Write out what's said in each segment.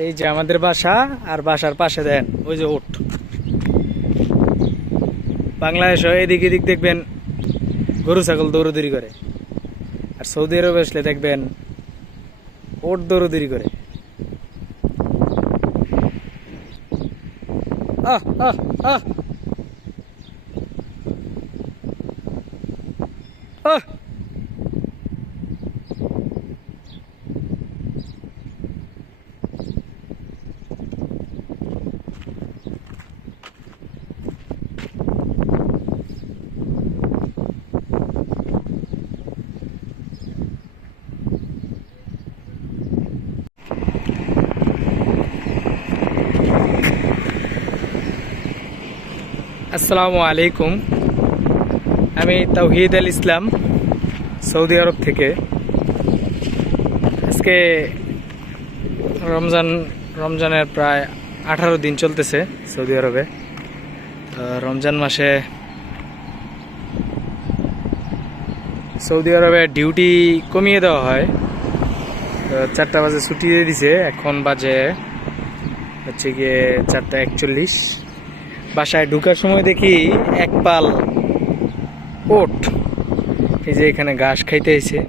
এই যে আমাদের বাসা, আর বাসার পাশে দেন ওই যে উট। বাংলাদেশে এদিক এদিক দেখবেন গরু ছাগল দৌড়দৌড়ি করে, আর সৌদি আরবে আসলে দেখবেন উট দৌড়দৌড়ি করে। আহ আহ আহ আহ আসসালামু আলাইকুম। আমি তাওহিদ আল ইসলাম, সৌদি আরব থেকে। আজকে রমজানের প্রায় 18 দিন চলতেছে সৌদি আরবে। রমজান মাসে সৌদি আরবে ডিউটি কমিয়ে দেওয়া হয়। 4টা বাজে ছুটি দিয়ে দিছে, এখন বাজে হচ্ছে গিয়ে 4:41। বাসায় ঢুকার সময় দেখি এক পাল ওট এই যে এখানে ঘাস খাইতে এসে।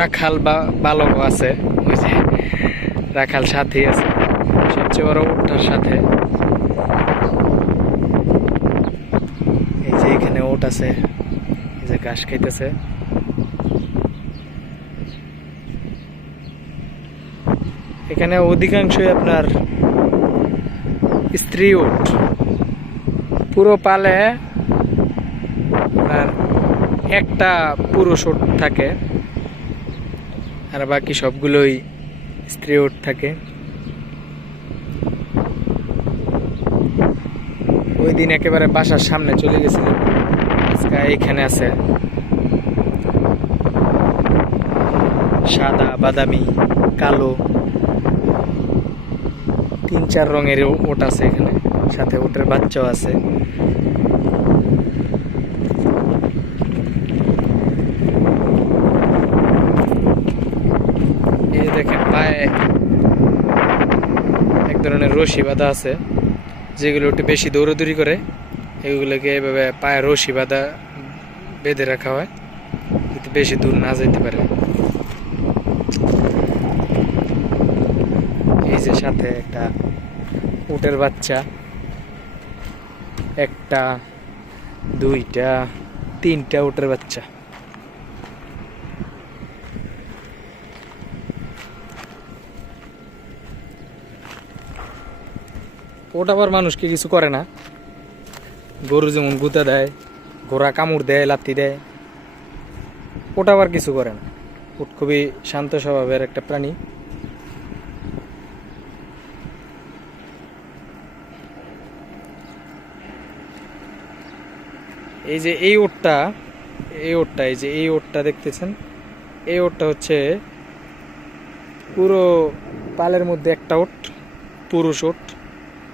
রাখাল বা বালক আছে, ওই যে রাখাল সাথে আছে, সবচেয়ে বড় ওটটার সাথে। এই যে এখানে ওট আছে, এই যে ঘাস খাইতেছে। এখানে অধিকাংশই আপনার স্ত্রী উট। পুরো পালে আর একটা পুরুষ উট থাকে, আর বাকি সবগুলোই স্ত্রী উট থাকে। ওই দিন একেবারে বাসার সামনে চলে গেছিল, আজকে এইখানে আছে। সাদা, বাদামি, কালো, 3-4 রঙের ওট আছে এখানে, সাথে ওটের বাচ্চাও আছে। এই দেখেন পায়ে এক ধরনের রশি বাঁধা আছে, যেগুলো একটু বেশি দৌড়াদৌড়ি করে এগুলোকে এভাবে পায়ে রশি বাঁধা বেঁধে রাখা হয়, যাতে বেশি দূর না যেতে পারে। এই যে সাথে একটা উটের বাচ্চা, 1টা 2টা 3টা উটের বাচ্চা। ওট আবার মানুষকে কিছু করে না। গরু যেমন গুঁতা দেয়, ঘোড়া কামড় দেয়, লাত্তি দেয়, ওট আবার কিছু করে না। উট খুবই শান্ত স্বভাবের একটা প্রাণী। এই যে এই ওটটা এই ওটটা দেখতেছেন, এই ওটটা হচ্ছে পুরো পালের মধ্যে একটা ওট, পুরুষ ওট,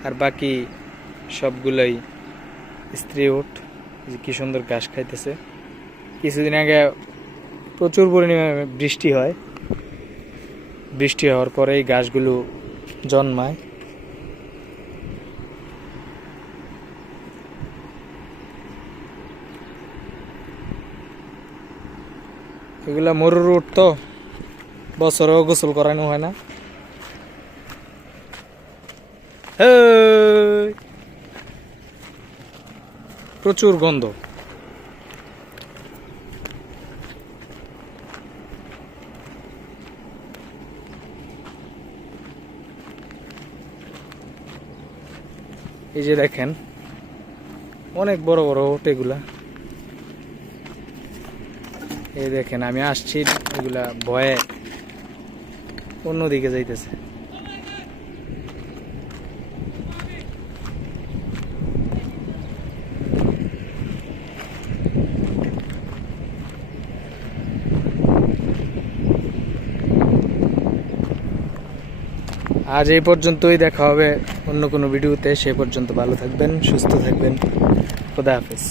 আর বাকি সবগুলোই স্ত্রী ওট। কি সুন্দর ঘাস খাইতেছে। কিছুদিন আগে প্রচুর পরিমাণে বৃষ্টি হয়, বৃষ্টি হওয়ার পরে এই ঘাসগুলো জন্মায়। এগুলা মরুর উট, তো বছরেও গোসল করানো হয় না। প্রচুর গন্ধ। এই যে দেখেন অনেক বড় বড় ওট এগুলা। এই দেখেন আমি আসছি, এগুলা ভয়ে অন্যদিকে যাইতেছে। আজ এই পর্যন্তই, দেখা হবে অন্য কোনো ভিডিওতে। সে পর্যন্ত ভালো থাকবেন, সুস্থ থাকবেন। খোদা হাফেজ।